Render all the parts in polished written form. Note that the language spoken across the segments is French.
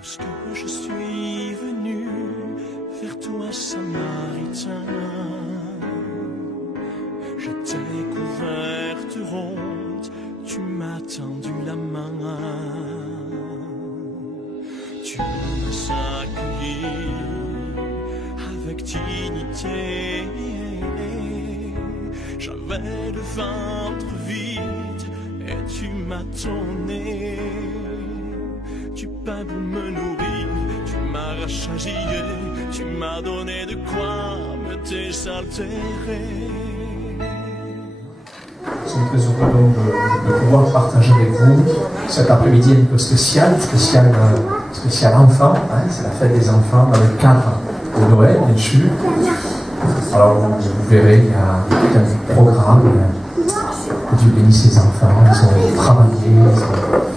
Lorsque je suis venu vers toi, Samaritain, j'étais couverte honte, tu m'as tendu la main, tu m'as accueilli avec dignité. J'avais le ventre vide et tu m'as donné du pain pour me nourrir, tu m'as rassasié, tu m'as donné de quoi me désaltérer. Nous sommes très heureux donc de pouvoir partager avec vous cet après-midi un peu spécial enfant, hein, c'est la fête des enfants dans le cadre de Noël, bien sûr. Alors vous verrez, il y a tout un programme. Que Dieu bénisse les enfants, ils ont travaillé, ils ont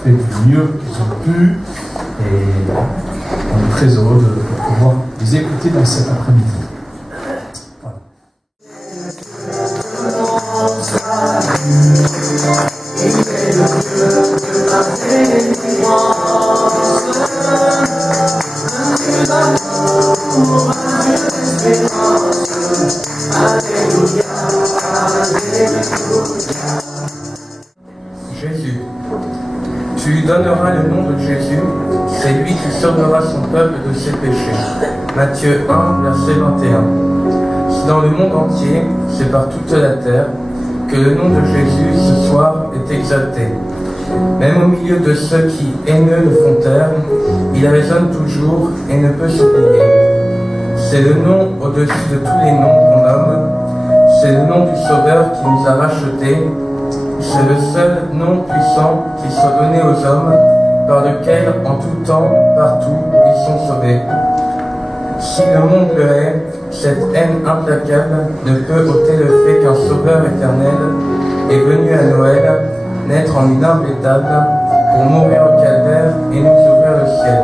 fait du mieux qu'ils ont pu. Et on est très heureux de pouvoir les écouter dans cet après-midi. Voilà. Jésus. Tu lui donneras le nom de Jésus, c'est lui qui sauvera son peuple de ses péchés. Matthieu 1, verset 21. C'est dans le monde entier, c'est par toute la terre, que le nom de Jésus ce soir est exalté. Même au milieu de ceux qui, haineux, le font taire, il résonne toujours et ne peut s'oublier. C'est le nom au-dessus de tous les noms qu'on nomme, c'est le nom du Sauveur qui nous a rachetés. C'est le seul nom puissant qui soit donné aux hommes, par lequel, en tout temps, partout, ils sont sauvés. Si le monde le hait, cette haine implacable ne peut ôter le fait qu'un Sauveur éternel est venu à Noël, naître en une humble étable, pour mourir au calvaire et nous ouvrir le ciel.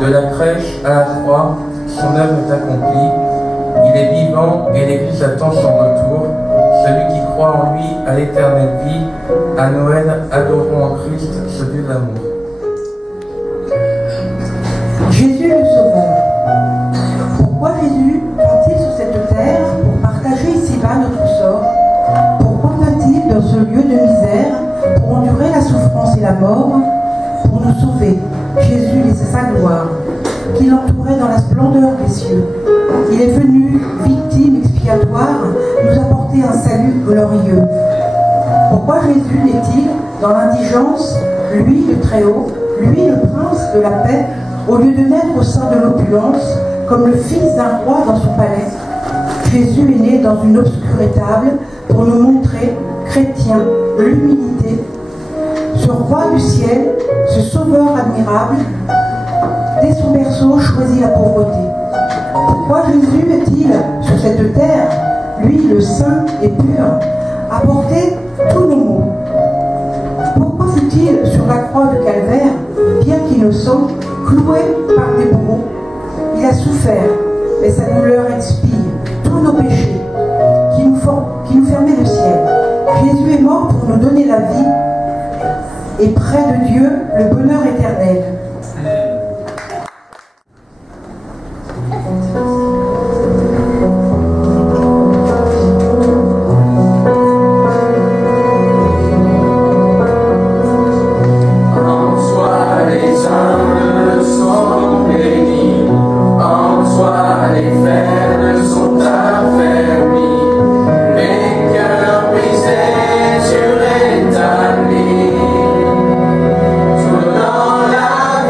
De la crèche à la croix, son œuvre est accomplie. Il est vivant et l'Église attend son retour. Celui qui croit en lui à l'éternelle vie, à Noël, adorons en Christ ce Dieu d'amour. Jésus le Sauveur. Pourquoi Jésus vint-il sur cette terre pour partager ici-bas notre sort? Pourquoi vint-il dans ce lieu de misère pour endurer la souffrance et la mort, pour nous sauver? Jésus laissait sa gloire, qui l'entourait dans la splendeur des cieux. Il est venu, victime expiatoire, nous apporter un salut glorieux. Pourquoi Jésus n'est-il dans l'indigence, lui le Très-Haut, lui le prince de la paix, au lieu de naître au sein de l'opulence, comme le fils d'un roi dans son palais? Jésus est né dans une obscure étable pour nous montrer, chrétiens, l'humilité. Ce roi du ciel, ce sauveur admirable, dès son berceau choisit la pauvreté. Pourquoi Jésus est-il sur cette terre, lui le saint et pur, à porter tous nos maux? Pourquoi fut-il sur la croix de Calvaire, bien qu'innocent, cloué par des bourreaux? Il a souffert, mais sa douleur expie tous nos péchés, qui nous fermaient le ciel. Jésus est mort pour nous donner la vie, et près de Dieu, le bonheur éternel. Dans la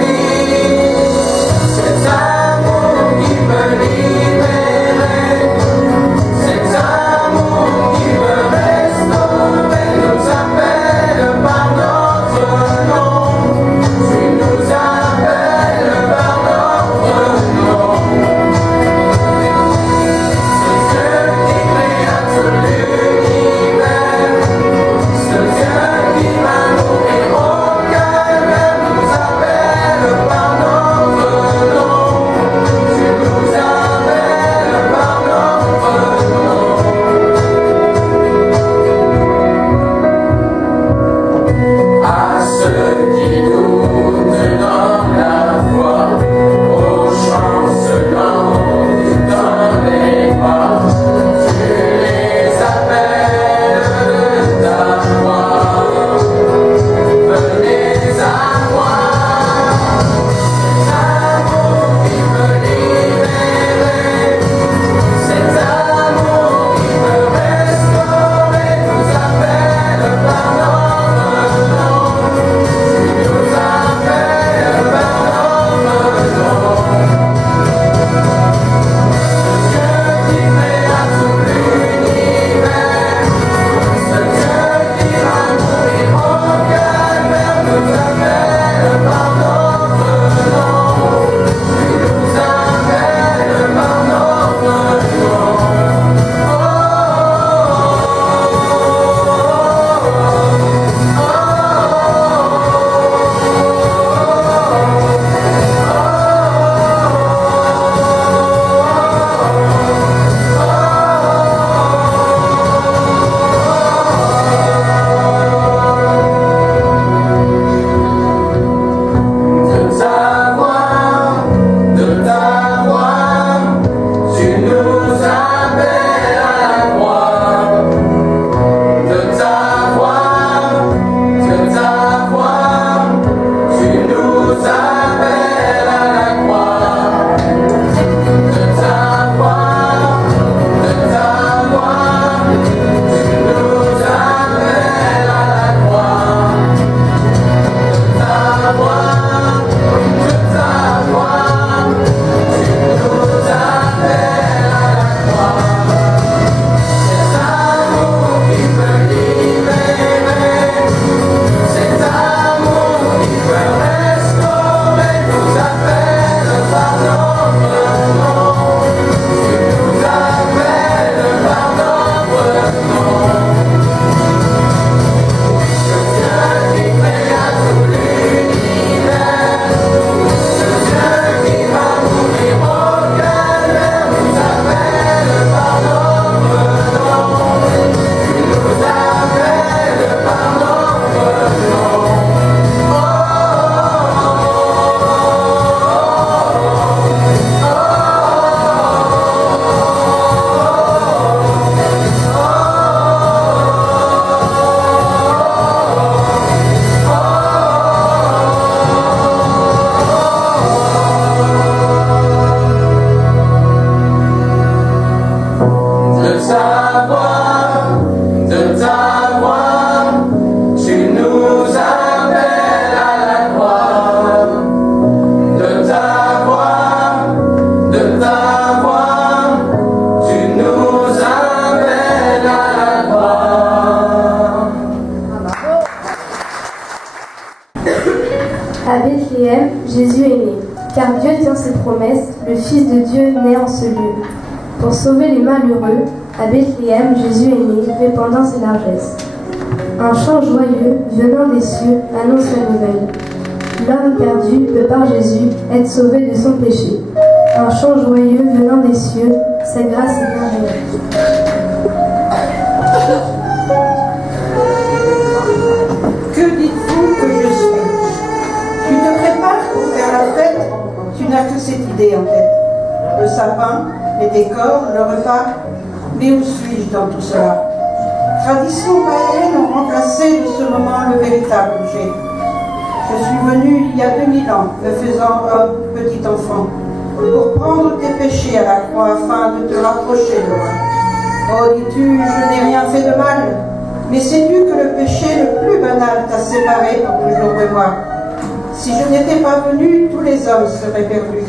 À Bethléem, Jésus est né, car Dieu tient ses promesses, le Fils de Dieu naît en ce lieu. Pour sauver les malheureux, à Bethléem, Jésus est né, répandant ses largesses. Un chant joyeux, venant des cieux, annonce la nouvelle. L'homme perdu peut par Jésus être sauvé de son péché. Un chant joyeux venant des cieux, sa grâce est bien réelle. Que dites-vous que je suis? Tu te prépares pour faire la fête, tu n'as que cette idée en tête. Le sapin, les décors, le repas, mais où suis-je dans tout cela? Traditions païennes ont remplacé de ce moment le véritable objet. Je suis venu il y a 2000 ans, me faisant homme, petit enfant, pour prendre tes péchés à la croix afin de te rapprocher de moi. Oh, dis-tu, je n'ai rien fait de mal, mais sais-tu que le péché le plus banal t'a séparé pour toujours de moi? Si je n'étais pas venu, tous les hommes seraient perdus.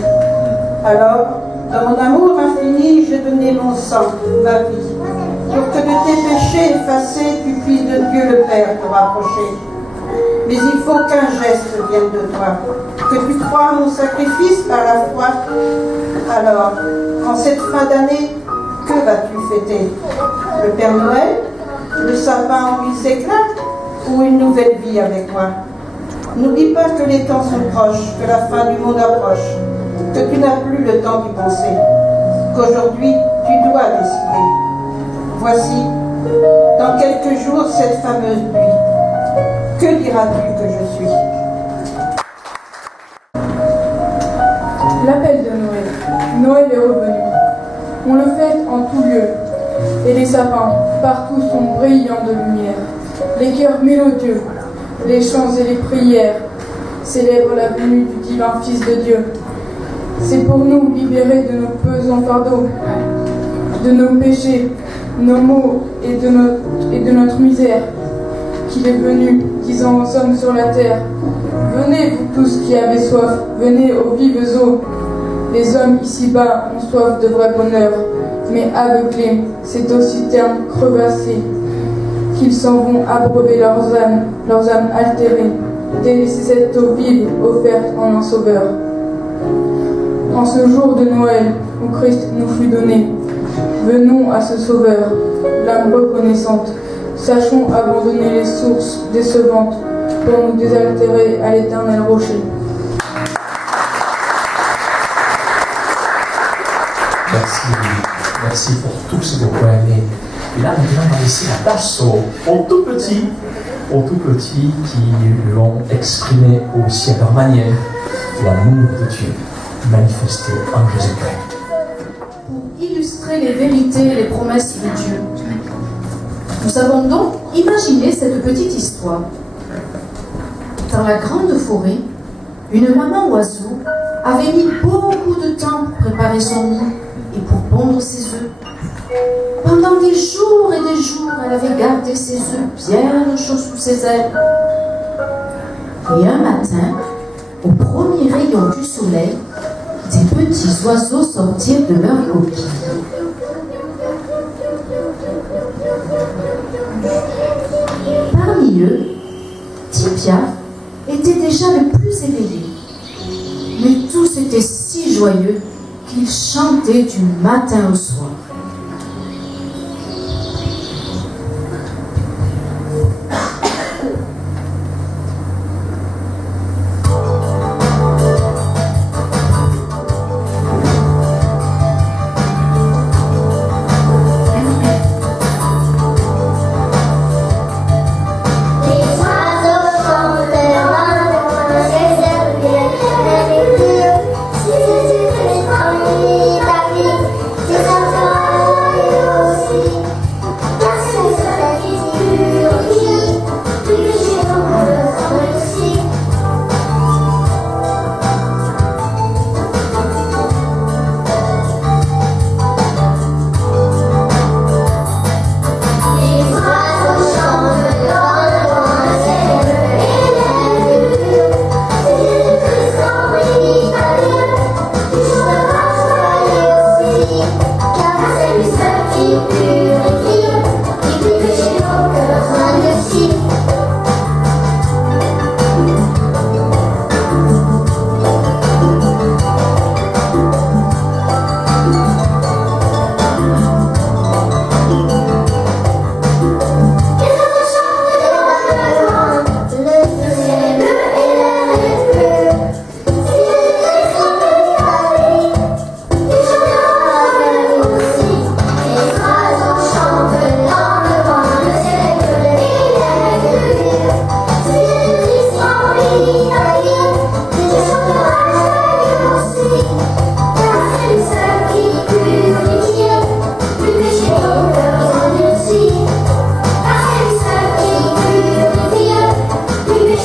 Alors, dans mon amour infini, j'ai donné mon sang, ma vie, pour que de tes péchés effacés, tu puisses de Dieu le Père te rapprocher. Mais il faut qu'un geste vienne de toi, que tu crois à mon sacrifice par la foi. Alors, en cette fin d'année, que vas-tu fêter? Le Père Noël? Le sapin en mille éclats? Ou une nouvelle vie avec moi? N'oublie pas que les temps sont proches, que la fin du monde approche, que tu n'as plus le temps d'y penser, qu'aujourd'hui tu dois décider. Voici, dans quelques jours, cette fameuse nuit. Que diras-tu que je suis? L'appel de Noël. Noël est revenu. On le fête en tout lieu. Et les sapins, partout, sont brillants de lumière. Les cœurs mélodieux, les chants et les prières célèbrent la venue du divin Fils de Dieu. C'est pour nous libérer de nos pesants fardeaux, de nos péchés, nos maux et de notre misère, qu'il est venu, disant aux hommes sur la terre, « Venez, vous tous qui avez soif, venez aux vives eaux. » Les hommes ici-bas ont soif de vrai bonheur, mais aveuglés, c'est aux citernes crevassées qu'ils s'en vont abreuver leurs âmes altérées, délaisser cette eau vive offerte en un sauveur. En ce jour de Noël, où Christ nous fut donné, venons à ce sauveur, l'âme reconnaissante. Sachons abandonner les sources décevantes pour nous désaltérer à l'éternel rocher. Merci pour tout ce beau poème. Et là, maintenant, on va laisser la place aux tout petits qui vont exprimer aussi à leur manière l'amour de Dieu manifesté en Jésus-Christ. Pour illustrer les vérités et les promesses de Dieu, nous avons donc imaginé cette petite histoire. Dans la grande forêt, une maman oiseau avait mis beaucoup de temps pour préparer son nid et pour pondre ses œufs. Pendant des jours et des jours, elle avait gardé ses œufs bien au chaud sous ses ailes. Et un matin, au premier rayon du soleil, des petits oiseaux sortirent de leur coquille. Parmi eux, Tipia était déjà le plus éveillé. Mais tous étaient si joyeux qu'ils chantaient du matin au soir. C'est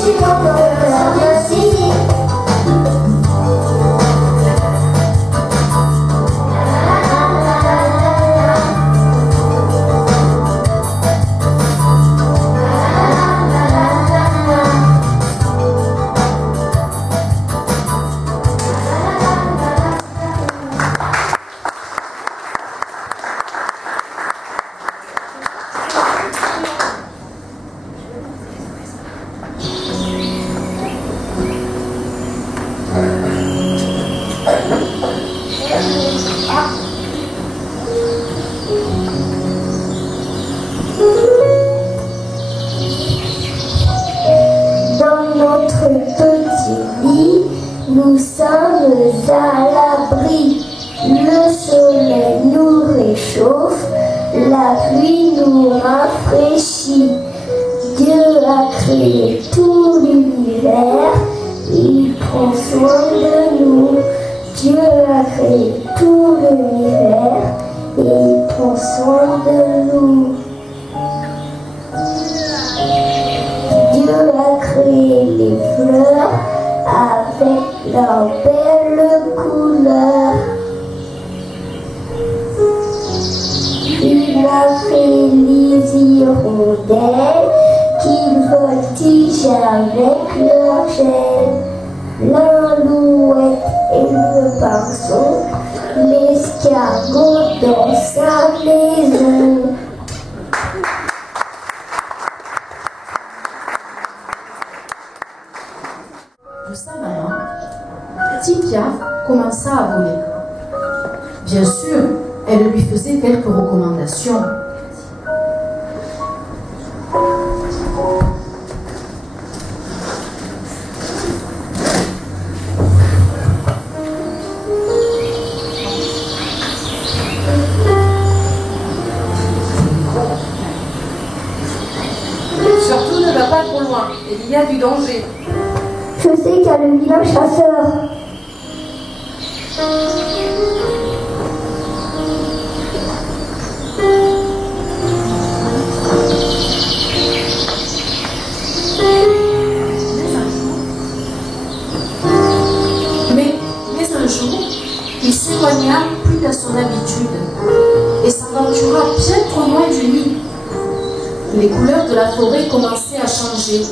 suis ton bonheur infini. Dans notre petit lit, nous sommes à l'abri. Le soleil nous réchauffe, la pluie nous rafraîchit. Dieu a créé tout l'univers, il prend soin de nous. Dieu a créé tout l'univers, et il prend soin de nous. Dieu a créé les fleurs avec leurs belles couleurs. Il a fait les hirondelles qui voltigent avec leurs ailes. L'alouette et le pinson, l'escargot dans sa maison. De sa maman, Tipia commença à voler. Bien sûr, elle lui faisait quelques recommandations. Surtout ne va pas trop loin, il y a du danger. Je sais qu'il y a le vilain chasseur. Mais un jour, il s'éloigna plus qu'à son habitude et s'aventura bien trop loin du nid. Les couleurs de la forêt commençaient à changer.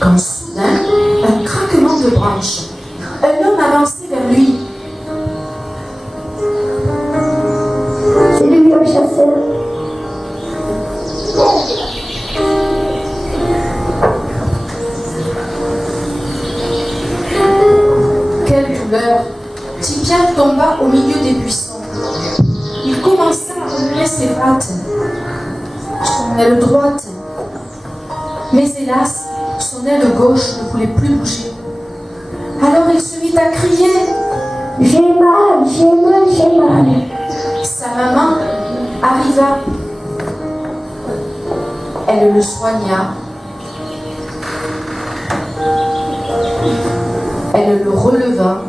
Quand soudain, un craquement de branches. Un homme avançait vers lui. C'est le vilain chasseur. Quelle douleur! Tipia tomba au milieu des buissons. Il commença à remuer ses pattes, son aile droite. Mais hélas, son aile gauche ne voulait plus bouger. Alors il se mit à crier. J'ai mal, j'ai mal, j'ai mal. Sa maman arriva. Elle le soigna. Elle le releva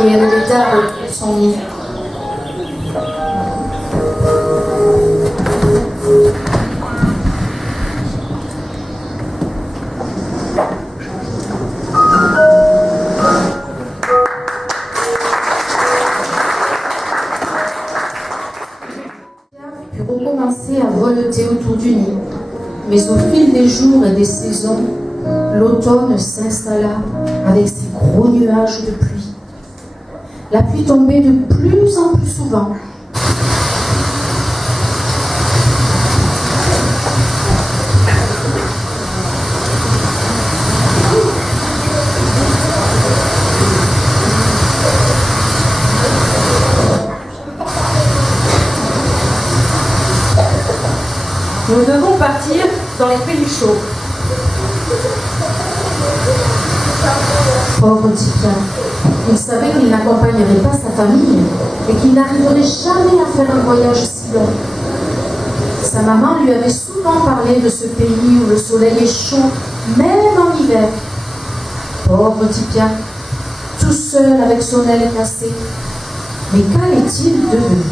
et elle l'aida à retrouver son nid. Puis recommencer à voleter autour du nid. Mais au fil des jours et des saisons, l'automne s'installa avec ses gros nuages de pluie. La pluie tombait de plus en plus souvent. Nous devons partir dans les pays chauds. Pauvre Tipia, il savait qu'il n'accompagnerait pas sa famille et qu'il n'arriverait jamais à faire un voyage si long. Sa maman lui avait souvent parlé de ce pays où le soleil est chaud, même en hiver. Pauvre Tipia, tout seul avec son aile cassée. Mais qu'allait-il devenir?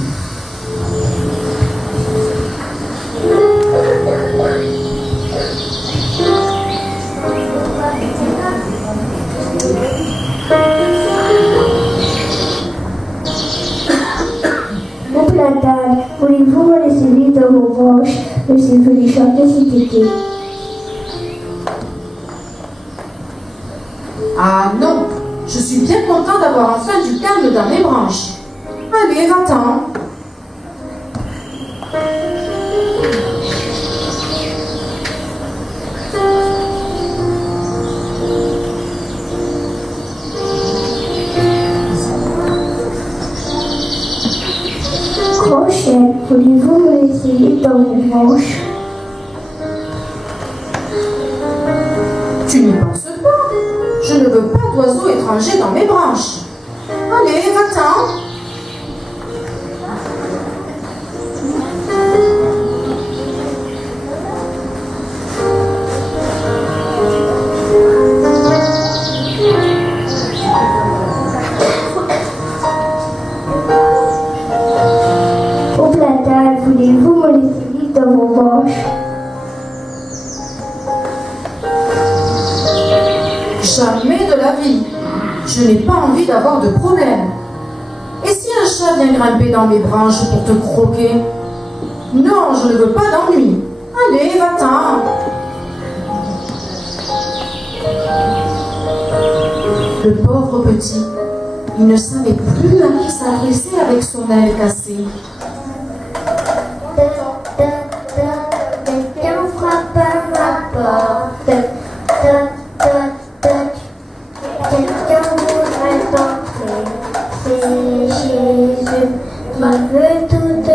Voulez-vous me laisser vivre dans vos branches? Je suis venu chanter cet été. Ah non, je suis bien content d'avoir enfin du calme dans mes branches. Allez, va-t'en. Crochet, voulez-vous me laisser vivre dans vos branches? Tu n'y penses pas. Je ne veux pas d'oiseaux étrangers dans mes branches. Allez, va-t'en. Au platane, voulez-vous me laisser vivre dans vos branches? Jamais de la vie. Je n'ai pas envie d'avoir de problème. Et si un chat vient grimper dans mes branches pour te croquer? Non, je ne veux pas d'ennui. Allez, va-t'en. Le pauvre petit, il ne savait plus à qui s'adresser avec son aile cassée. Quelqu'un frappe à ma porte. Quelqu'un voudrait entrer. C'est Jésus qui veut toute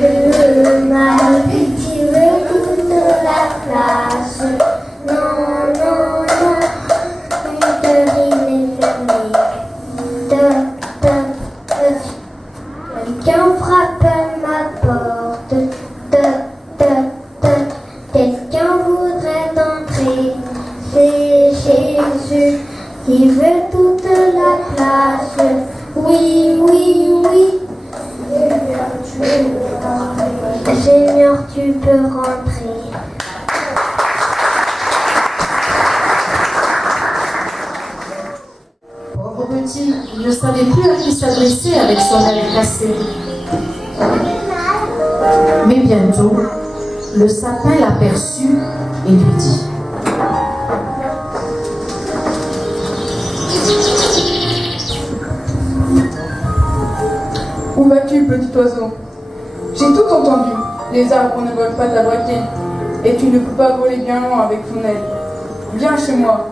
le mal, qui veut toute la place. Non, non, non, une terrible fermée. Quelqu'un frappe à ma porte. Quelqu'un voudrait entrer. C'est Jésus qui veut toute la place. Oui, oui, oui. Seigneur, tu peux rentrer. Pauvre petit, il ne savait plus à qui s'adresser avec son aile cassée. Mais bientôt, le sapin l'aperçut et lui dit: Où vas-tu, petit oiseau? J'ai tout entendu. Les arbres ne veulent pas t'abriter. Et tu ne peux pas voler bien loin avec ton aile. Viens chez moi.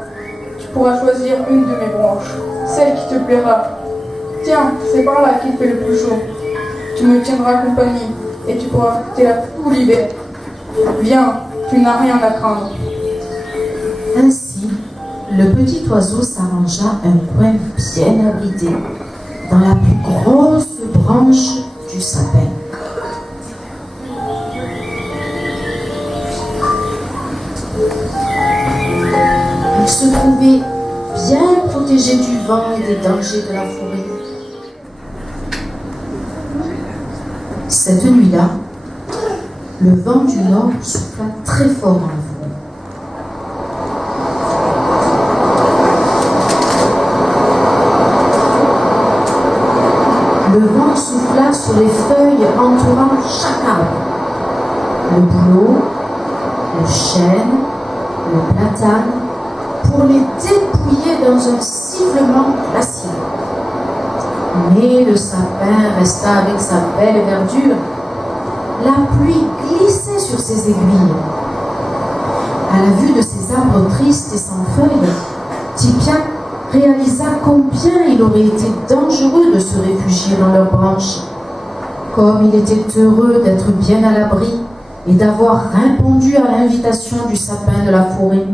Tu pourras choisir une de mes branches, celle qui te plaira. Tiens, c'est par là qu'il fait le plus chaud. Tu me tiendras compagnie et tu pourras écouter la tout l'hiver. Viens, tu n'as rien à craindre. Ainsi, le petit oiseau s'arrangea un coin bien abrité dans la plus grosse branche du sapin. Il se trouvait bien protégé du vent et des dangers de la forêt. Cette nuit-là, le vent du nord souffla très fort dans la forêt. Le vent souffla sur les feuilles entourant chaque arbre. Le bouleau, le chêne, le platane, pour les dépouiller dans un sifflement glacial. Mais le sapin resta avec sa belle verdure. La pluie glissait sur ses aiguilles. À la vue de ces arbres tristes et sans feuilles, Tipia réalisa combien il aurait été dangereux de se réfugier dans leurs branches. Comme il était heureux d'être bien à l'abri et d'avoir répondu à l'invitation du sapin de la forêt.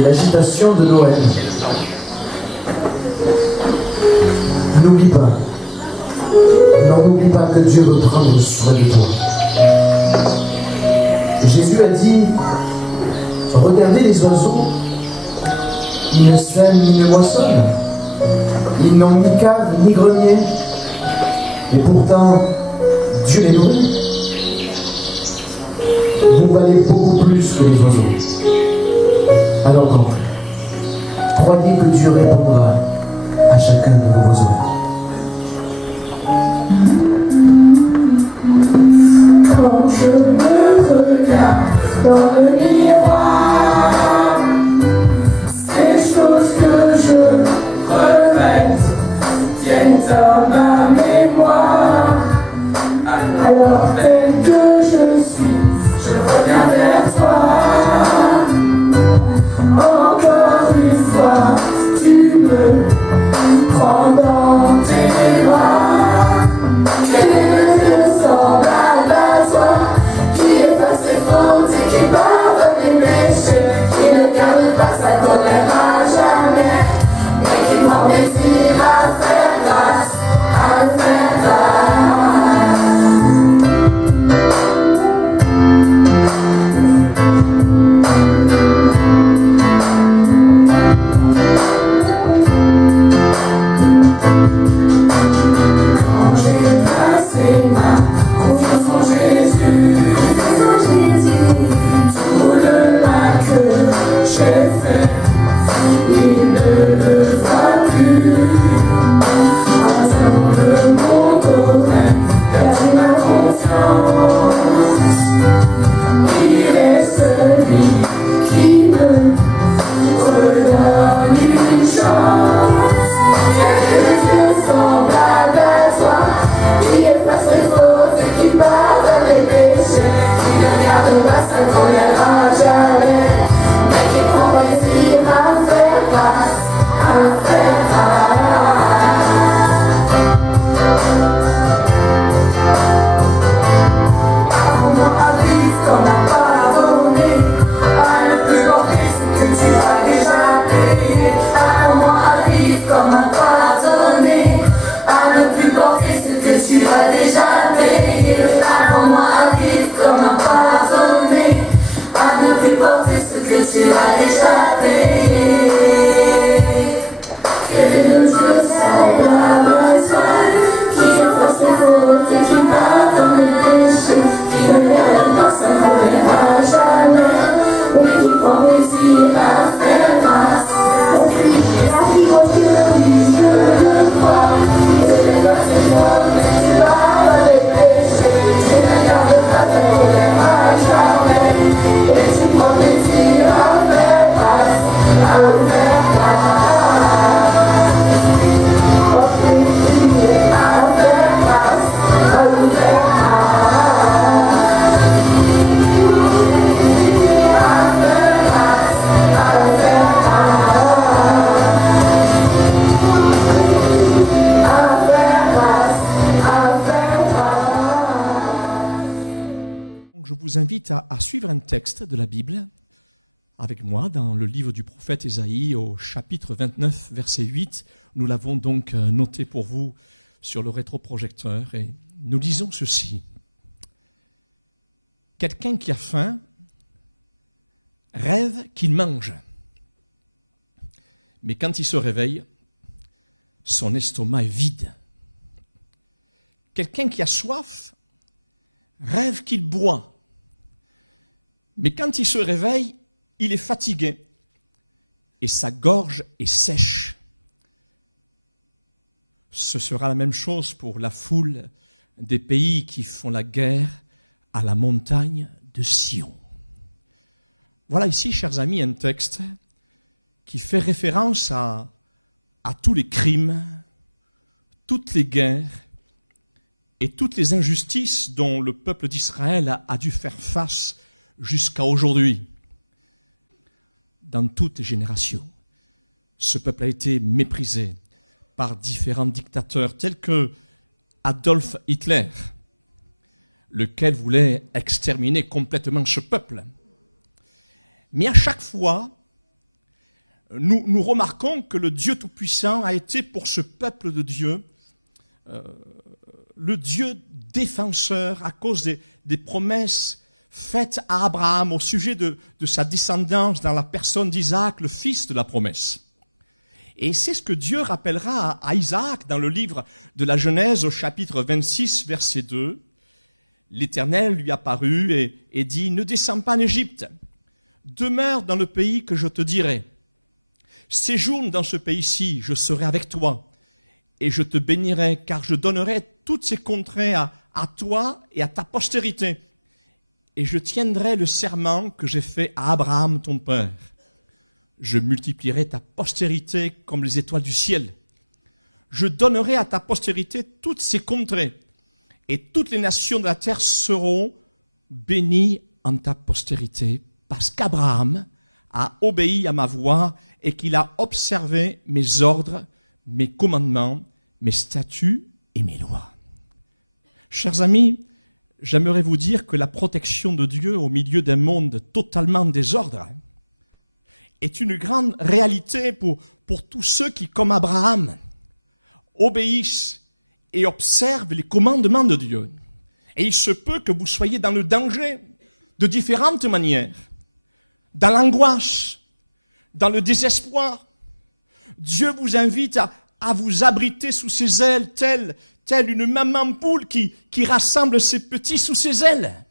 et l'agitation de Noël. N'oublie pas, n'oublie pas que Dieu veut prendre soin de toi. Jésus a dit, regardez les oiseaux, ils ne sèment ni ne moissonnent, ils n'ont ni cave ni grenier, et pourtant Dieu les nourrit. Vous valez beaucoup plus que les oiseaux. Alors donc, croyez que Dieu répondra à chacun de vos besoins. Quand je me regarde dans le miroir, ces choses que je regrette tiennent à ma mémoire. Alors tel que je suis, je reviens vers toi. Encore une fois, tu me prends dans tes bras. Quelques semblable à toi, qui efface les fautes et qui pardonne les péchés, qui ne garde pas sa colère à jamais, mais qui prend plaisir à faire grâce, à faire grâce. À suivre un texte de la Bible avec moi dans le livre du prophète Ésaïe au chapitre 29, verset 8. Nous l'avons donc noté pour vous sur le rétroprojecteur et nous lisons ceci. Quelqu'un qui a faim rêve qu'il mange, mais quand il se réveille, son estomac est vide. Quelqu'un qui a soif rêve qu'il boit, mais quand il se réveille, il est fatigué et sa gorge est sèche. Ce sera la même chose pour la foule des pays qui font la guerre à la montagne de Sion. Voilà ici, chers amis, un texte qui fait référence à tous les crimes, toutes les guerres et toutes les injustices dont le peuple d'Israël a dû faire face jusqu'à aujourd'hui. Dans toutes les générations, ce peuple a été méprisé par différents dictateurs tels que Adolf Hitler, lequel voulait exterminer complètement ce peuple. Mais à chaque fois, nous remarquons que le Dieu Tout-Puissant a été pour ce peuple de Dieu le Dieu défenseur à cause des promesses faites à Abraham au sujet de sa descendance dans la personne d'Isaac, le fils de la promesse. Et c'est ce que Dieu rappellera à Isaac dans le livre de la Genèse au chapitre 26, verset 2. L'Éternel lui apparut et dit « Ne descends pas en Égypte, demeure dans le pays que je te dirai. Séjourne dans ce pays-ci, je serai avec toi, et je te bénirai, car je donnerai toutes ces contrées à toi et à ta postérité. Et je tiendrai le serment que j'ai fait à Abraham ton père. Je multiplierai ta postérité comme les étoiles du ciel. Je donnerai à ta postérité toutes ces contrées, et toutes les nations de la terre seront bénies en ta postérité, parce qu'Abraham a obéi à ma voix et qu'il a observé mes ordres, mes commandements, mes statuts et mes lois. » Chers amis, j'aimerais vous dire que la protection de Dieu au milieu d'un monde totalement désordre est une grande réalité pour tous ceux qui, comme Abraham, obéissent et observent les commandements de Dieu. Et il se peut que vous soyez dans le danger de différentes manières, dans l'angoisse, dans le désespoir. Dieu vous invite à vous abriter sous ses ailes, telle une maman poule qui rassemble ses petits sous ses ailes.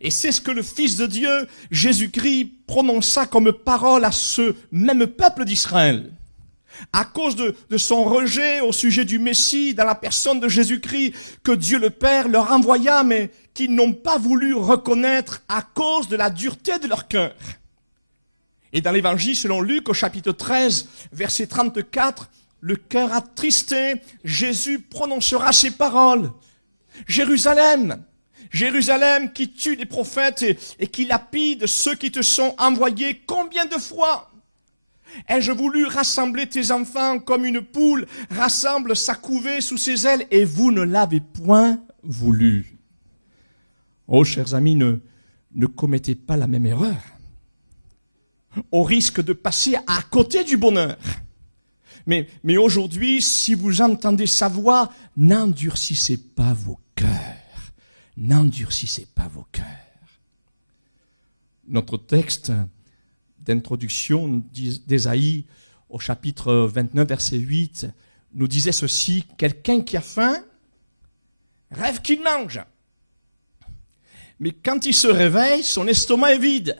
Et c'est ce que le Fils de Dieu, Jésus-Christ, prononça comme parole à ce même peuple d'Israël. À cause de son rejet au sujet du Messie dans la personne de Jésus-Christ, que Dieu le Père leur envoya, mais qu'ils n'ont pas voulu reconnaître à cause de la dureté de leur cœur. Et dans l'Évangile selon Luc, au chapitre 13, verset 34, le cœur attristé, Jésus prononcera ces paroles. « Jérusalem, Jérusalem qui tue les prophètes et qui lapide ceux qui te sont envoyés, combien de fois ai-je voulu rassembler tes enfants comme une poule rassemble sa couvée sous ses ailes, et vous ne l'avez point voulu. » Oh, chers amis, ne commettez pas la même erreur, au risque de passer à côté du bonheur. Mais aujourd'hui, si vous entendez sa voix, n'endurcissez pas vos cœurs. N'endurcissez pas vos cœurs. Notre texte d'introduction d'Ésaïe au chapitre 29, verset 8, nous disait ceci: « Quelqu'un qui a faim rêve qu'il mange. Mais quand il se réveille, son estomac est vide.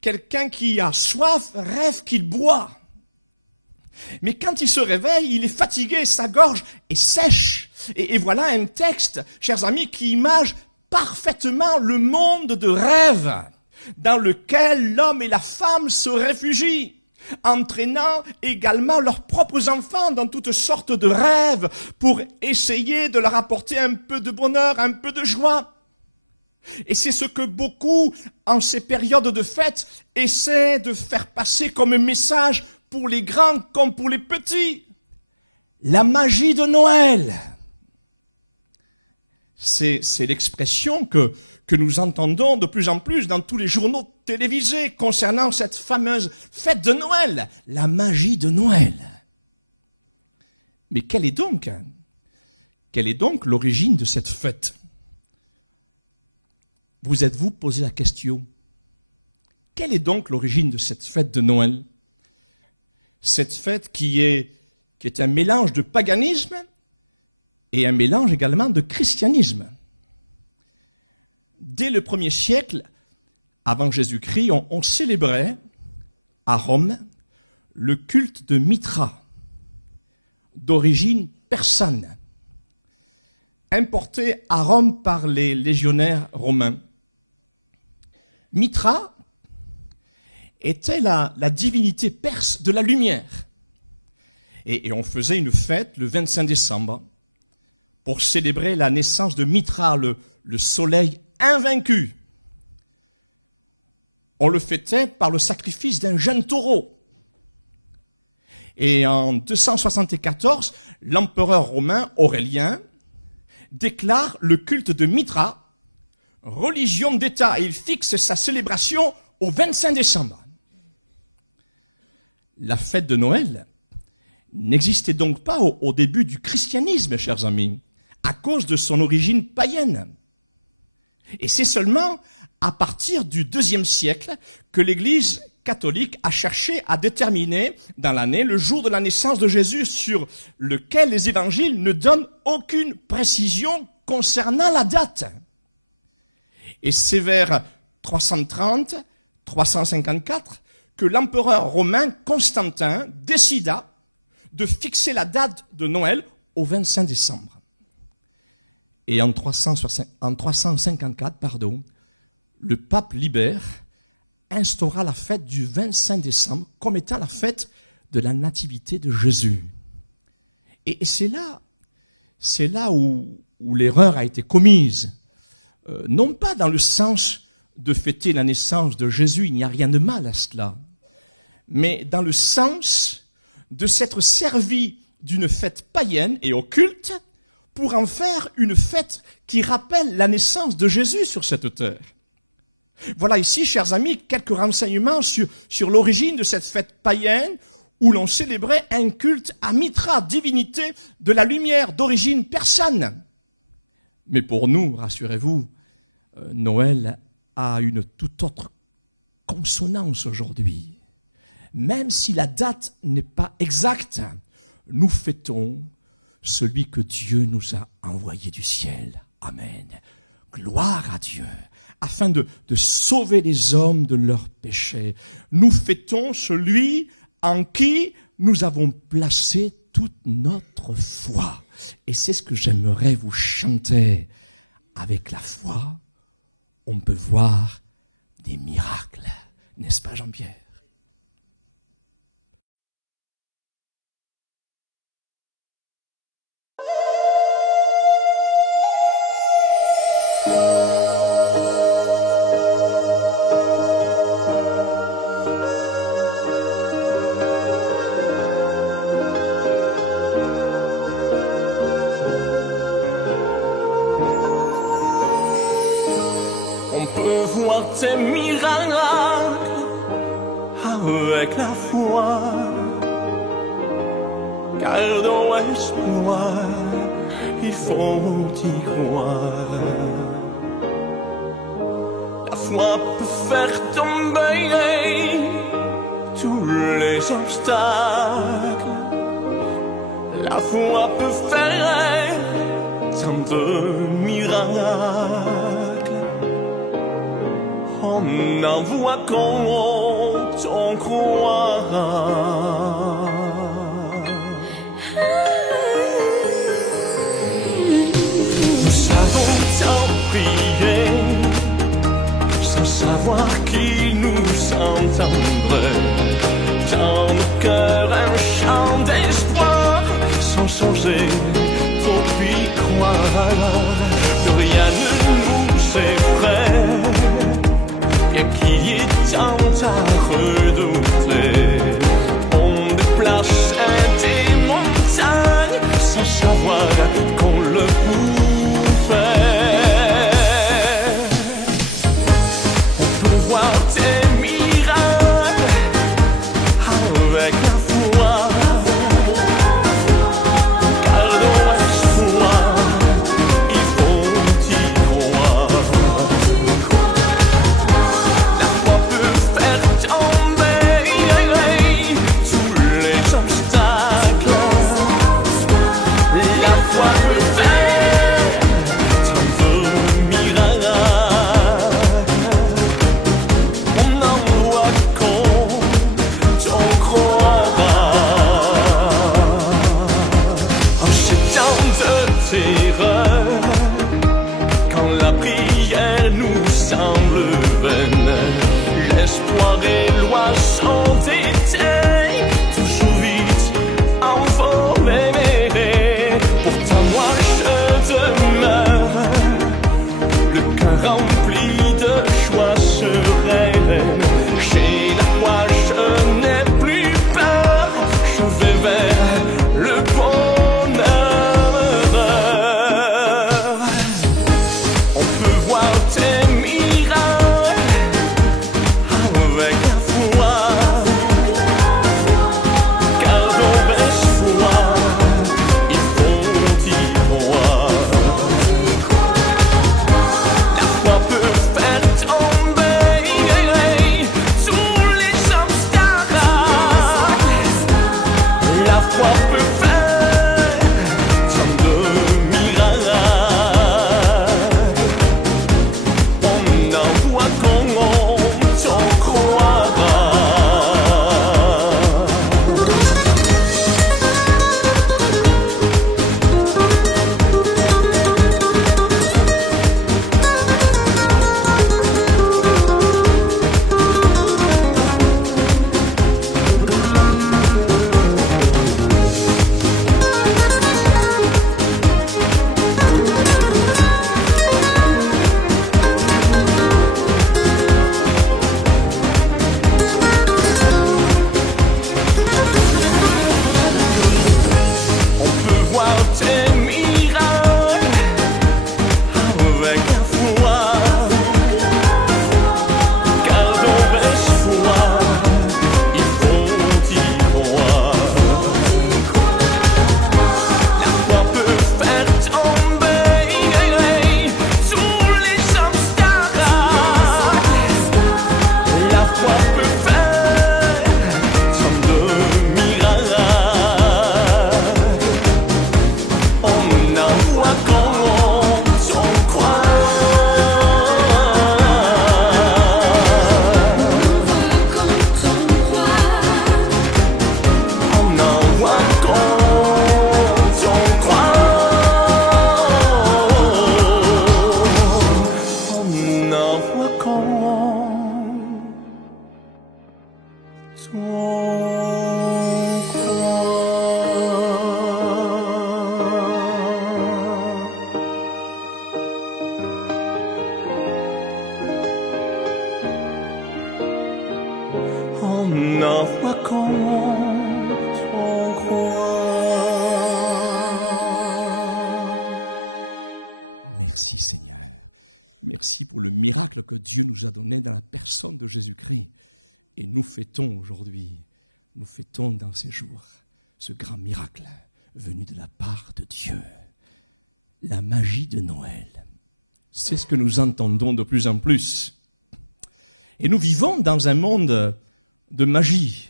Quelqu'un qui a soif rêve qu'il boit. Mais quand il se réveille, il est fatigué, sa gorge est sèche. » Et voilà un texte, chers amis, qui image parfaitement le monde de rêve dans lequel l'homme et la femme se réfugient, entraînant également leurs propres enfants dans toutes sortes de rêves pour essayer de leur apporter un peu de bonheur, un peu de joie. Et c'est ce que beaucoup, en ces périodes de fête, essaient de faire passer comme message pour les grands comme pour les petits. La magie de Noël. C'est l'expression que nous entendons de plus en plus dans tous les journaux télévisés concernant cette fameuse fête de Noël, la magie de Noël. Mais quelle est donc l'origine de cette fête? Vous êtes-vous posé la question? Quelle est donc l'origine de cette fête de Noël? Cette fête qui est un mélange de paganisme et un mélange également de christianisme. Dès le 1er siècle, avant Jésus-Christ, on célébrait à Rome le culte de Mithra, d'origine persane, importé à Rome par les légionnaires romains. Mithra était la divinité perse de la lumière. Et on faisait une fête le 25 décembre pour célébrer la naissance de Mithra, le soleil invaincu. On le fêtait par le sacrifice d'un jeune taureau. Et en 274, l'empereur romain Aurélien déclare le culte de Mithra religion d'État et il fixe sa célébration au 25 décembre. La fête de Noël n'existait donc pas au début du christianisme, chers amis, à cause de son origine païenne. Et c'est seulement à partir du IIe siècle que l'Église catholique a cherché à déterminer dans l'année le jour de la naissance de Jésus, sur lequel les évangiles ne donnent aucune précision concernant la date. Et c'est vers 330-354 que l'empereur romain Constantin décida de fixer la date de Noël au 25 décembre. Et en 354, le pape Libère instaura la fête du 25 décembre comme étant la fête de la nativité de Jésus. Et c'est là où l'erreur a été commise. Non pas dans le sens de fêter la naissance de Jésus, il n'y a rien de mal à cela, mais dans le sens de s'être servi d'une fête païenne et occulte pour en faire une fête qui rappelle la naissance de Jésus sur cette terre. Voilà ici, chers amis, quelques renseignements sur l'origine de cette fête païenne où l'on célébrait un culte à Mitra, divinité de la lumière d'origine persane. Mais pour nous, rassurez-vous, Noël a une toute autre consonance aujourd'hui. Même si la date n'est pas exacte, nous fêtons celui que Dieu nous a envoyé du ciel. Amen. Gloire à Dieu. Afin de sauver les hommes de leurs péchés. Nous fêtons celui en qui nous avons placé toute notre foi. Et c'est ce que j'aimerais vous chanter. Avec la foi, on peut voir des miracles. N'est-ce pas, Jean-Pierre? Tes miracles avec la foi, car dans l'espoir il faut y croire. La foi peut faire tomber tous les obstacles. La foi peut faire tant de miracles. On en voit quand on croit. Nous savons tant prier sans savoir qui nous entendrait. Dans nos cœurs un chant d'espoir sans changer trop y croire. Que rien ne nous effraie. Qui est tant à redouter. On déplace des montagnes sans savoir qu'on le pouvait. On peut voir des miracles avec la foi, car dans l'espoir il faut y croire. L'espoir et loin sont éteints, toujours vite envolés. Pourtant moi je demeure, le cœur rempli de joie sereine. J'ai la foi, je n'ai plus peur, je vais vers le bonheur. Merci Seigneur. Merci pour le miracle que Dieu nous a donné dans la personne de Jésus-Christ. Et nous fêtons aujourd'hui, nous fêtons dans ces jours ce grand miracle venu de la part de Dieu. La magie de Noël. C'est ce que nous entendons de plus en plus. Et nous vivons dans un monde de magie.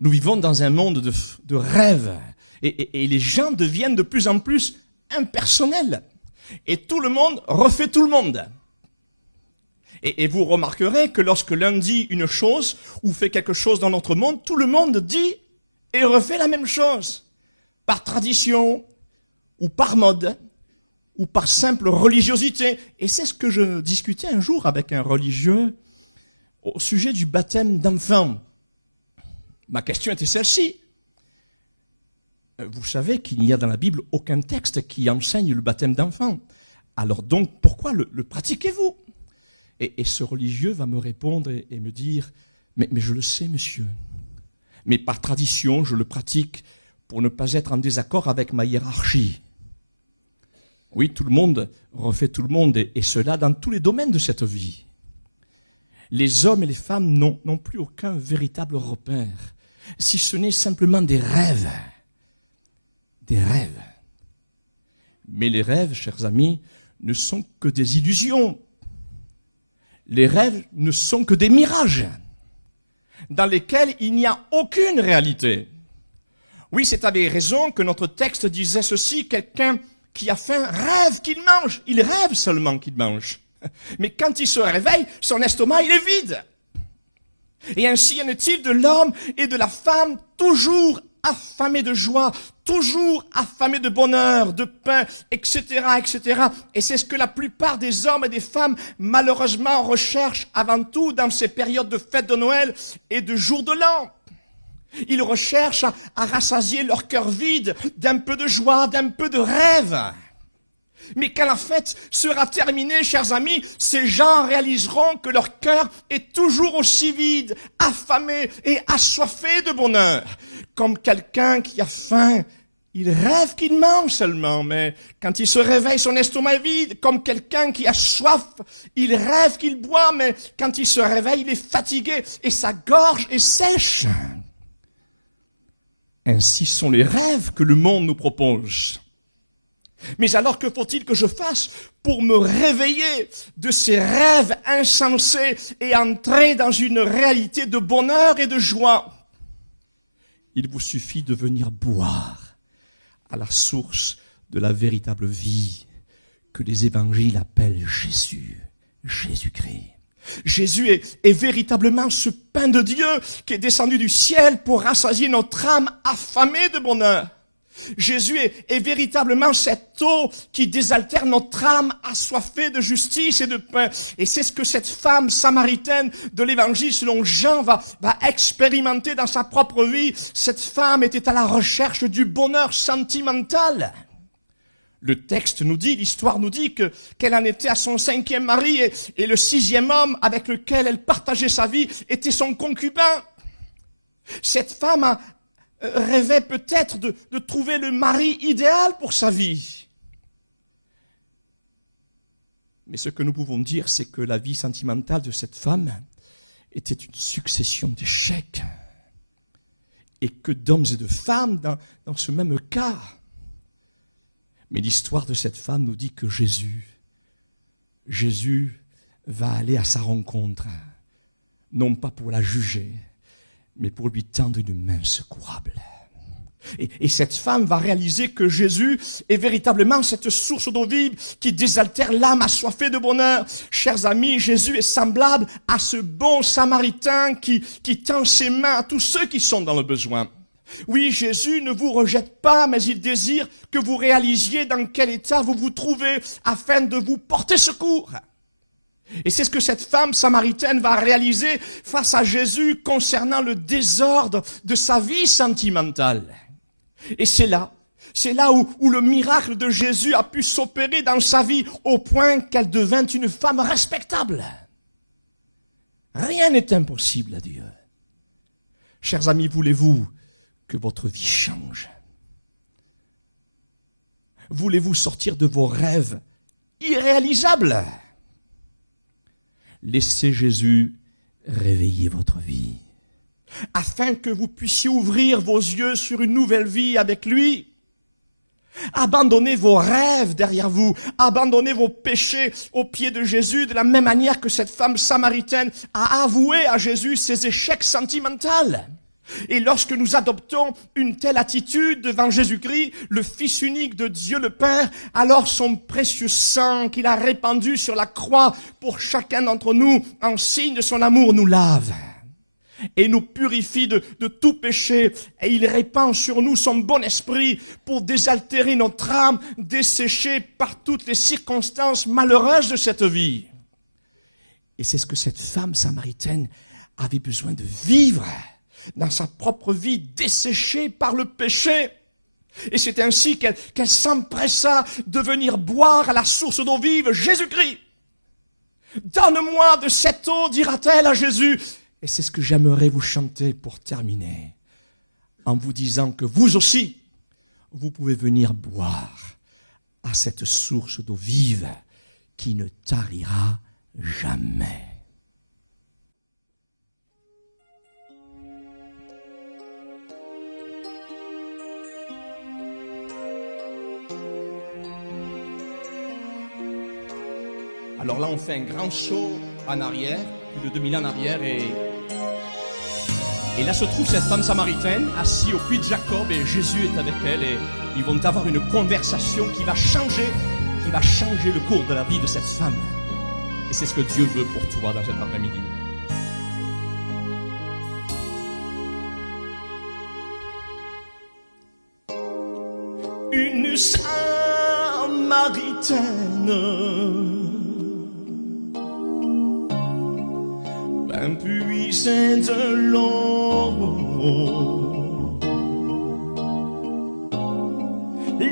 Nous vivons dans un monde de rêves. Et les gens deviennent de plus en plus impersonnels. Et tout le monde refait tout le monde. Et vous remarquerez que lorsque l'un dit une chose ou fait quelque chose dans notre monde, tout le monde dit et refait la même chose. Par tradition, ou par mode, ou par simple religiosité. Et c'est ce que je discutais un jour avec un religieux au sujet du baptême d'enfants. Ma question était celle-ci. Vous savez qu'il n'y a dans la Bible aucun texte qui enseigne le baptême d'enfants. Alors donc, pourquoi le pratiquez-vous ? Et ce religieux va me répondre et me dire, mais je le sais, monsieur. Mais par tradition, je le pratique pour ne pas être en désaccord avec ma hiérarchie. Oui, tout le monde refait tout le monde, et cela dans tous les domaines de cette vie. Les hommes et les femmes n'ont plus aucun véritable repère, si ce n'est simplement des rêves. Des rêves. Mais les rêves, chers amis, ne sont que des illusions. Les rêves ne sont que des mirages, dans lesquels il n'y a aucune réalité. Oui, c'est avec raison que notre texte disait ceci, quelqu'un qui a faim rêve qu'il mange. Il rêve seulement qu'il mange. Mais quand il se réveille, son estomac, il est vide. Et ainsi en est-il de l'homme et de la femme, toujours affamés de joie, toujours affamés de bonheur, de pain, etc., etc. Et c'est ce que la plupart des hommes et des femmes, malheureusement, recherchent avant tout dans ces périodes de fêtes de Noël et de jours de l'an. Ils recherchent à rassasier leur cœur vide d'un peu de joie, d'un peu de rêve. Mais quand la fête sera terminée, chers amis, ces gens réaliseront que leur cœur est toujours aussi vide, affamé et assoiffé de bonheur. Comme quelqu'un qui a faim, il rêve qu'il mange seulement, mais quand il se réveille, son estomac est vide. Comme quelqu'un qui a soif, il rêve qu'il boit, mais quand il se réveille, il est fatigué et sa gorge est sèche. Ainsi sont les rêves que le monde nous propose. Mais alors que faut-il que je fasse pour me réveiller de ces rêves insensés et entrer dans une réalité de bonheur et de joie ? Il vous suffit de venir boire à la source de la véritable vie que les évangiles appellent Jésus, Jésus-Christ. Jésus est véritablement ce pain de Dieu qui est descendu du ciel pour rassasier notre âme affamée de bonheur. Jésus est véritablement cette eau qui désaltère notre âme assoiffée de justice et de pain. Et c'est ce que cette femme samaritaine de l'évangile selon Jean va expérimenter dans sa propre vie. Cette femme était à la recherche du bonheur sentimental. Le texte nous dit, l'histoire nous dit qu'elle en était à son 5e mari et le 6e homme avec lequel elle partageait sa vie était son concubin. Cette femme rêvait peut-être de trouver le mari idéal pour sa vie. Mais ce que nous pouvons dire, c'est que la vie sentimentale de cette femme était une succession d'échecs. Et que d'hommes et de femmes dans ce même cas. Mais l'histoire de cette femme nous dit que Jésus va aller à sa rencontre, non pas pour la juger, mais pour lui tendre une main secourable. Et cette femme va réaliser que Jésus est véritablement cette source d'eau vive qui désaltère l'âme assoiffée de bonheur. Chers amis, Jésus est semblable à ce bon Samaritain qui tend ses mains à tous ceux qui sont dans le besoin. Oui, Jésus ne vous rejette pas, mais il désire que vous réalisiez dans quel état vous vous trouvez afin de vous porter secours. Et c'est ce que cette femme samaritaine va réaliser face à Jésus concernant le désordre de sa vie sentimentale. Et c'est là où le miracle de Jésus a pu s'opérer dans sa vie au point qu'elle devint une femme respectable. Rien n'est impossible à Dieu. Chers amis, voulez-vous que votre vie change? Voulez-vous sortir de vos rêves irréalisable. Laissez Jésus réveiller votre vie, afin que vous puissiez ouvrir vos yeux sur une nouvelle vie avec lui. Abandonnez vos rêves derrière vous, abandonnez vos péchés aux pieds de Jésus, de la même manière que cette femme samaritaine a avoué à Jésus ses échecs sentimentaux. Et lorsque nous adoptons une telle attitude devant Jésus-Christ, le Fils unique de Dieu le Père, alors son précieux sang qu'il a répandu sur la croix pour chacun d'entre nous, en signe de son amour, nous lave et nous purifie de tout péché, et il répand sur nous son bon esprit pour désaltérer notre âme desséchée par toutes les circonstances malheureuses de cette vie. Et c'est ce que cette femme samaritaine avait besoin de vivre dans sa propre vie desséchée par le péché. Et c'est ainsi qu'elle s'empressa de venir boire à la source d'eau vive, Jésus-Christ. Donne-moi de cette eau, dira-t-elle à Jésus. Et c'est ce que j'aimerais vous chanter pour terminer, en vous disant que vous aussi, vous pouvez venir boire à cette source d'eau vive qui ne tarira jamais. Alors là, on fait un grand saut en arrière, plus de 2000 ans en arrière, et là se trouve cette femme samaritaine assise au puits de Jacob, et Jésus est avec elle, et ils vont avoir une conversation qui va changer le cours de la vie de cette femme. Et c'est ce que Dieu veut pour toi dans cet après-midi. Une samaritaine puisait de l'eau.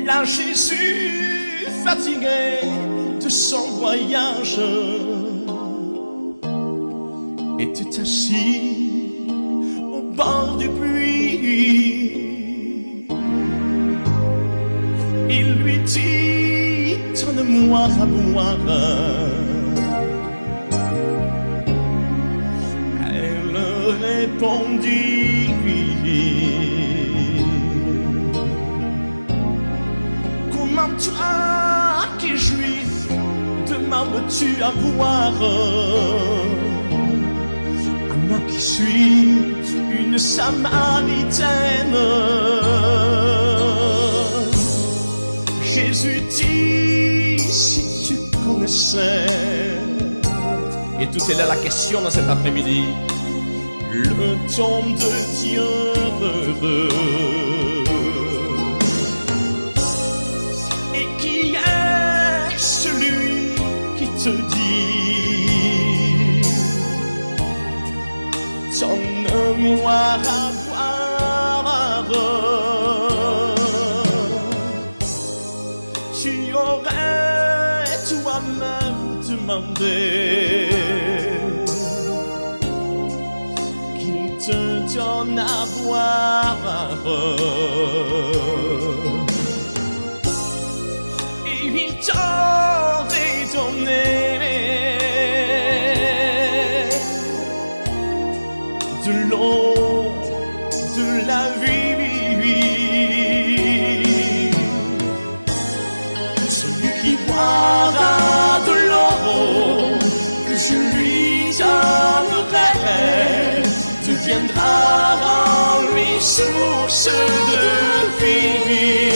Là Jésus, fatigué de son voyage, était assis au bord du puits. Il lui dit, donne-moi à boire. Répondit, comment toi qui es juif demandes-tu à boire à moi qui suis une samaritaine? Jésus dit, si tu connaissais, et tout est là la question dans cet après-midi, le temps de Dieu heureux. Et qui est celui qui te dit, donne-moi à boire? Tu aurais toi-même demandé te donne à boire, et il t'aurait donné de l'eau, de la vie. Celui qui boira de l'eau que je lui donnerai deviendra en lui source de vie.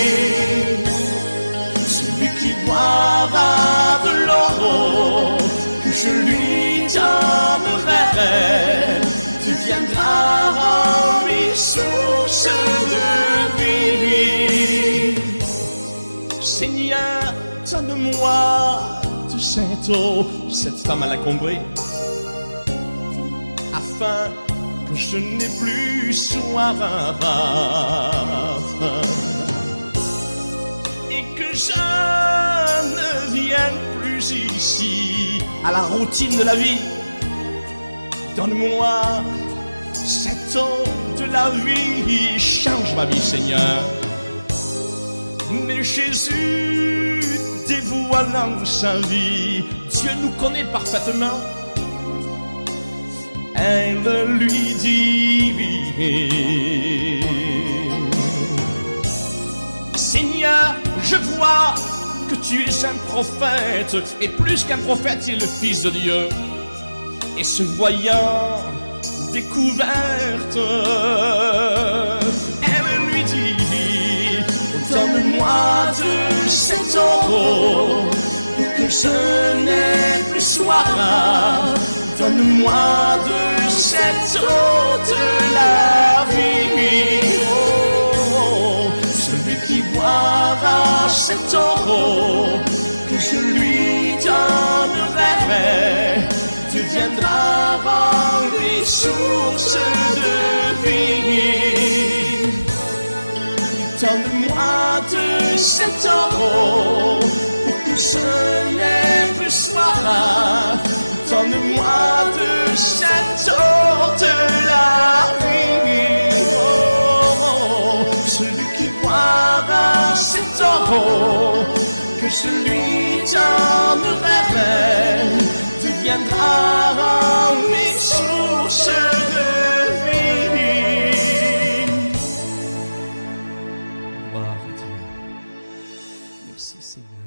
Celui qui boira de l'eau que je lui donnerai deviendra en lui source de vie. Seigneur, donne-moi de cette eau. Cette femme à la compris, afin que je n'ai plus soif et que je ne vienne plus ici à la routine de la vie. Donne-moi cette eau de la vie, change ma vie, Seigneur. Mais Jésus dévoile dévoilant sa vie. Dieu nous connaît parfaitement. Elle lui dit: Seigneur, je vois que tu es un prophète, et plus qu'un prophète, tu es le Fils de Dieu. Et se voyant découverte, elle lui dit: donne-moi de cet eau pour que je n'ai plus soif. Donne-moi de cette eau de la vie. Oh, celui qui boira cette eau que je lui donnerai deviendra en lui source de vie. Donne-moi de cette eau pour que je n'ai plus soif. Donne-moi de cette eau de la vie. Oh, celui qui boira cette eau que je lui donnerai deviendra en lui source de vie. Gloire à Dieu. Merci Seigneur.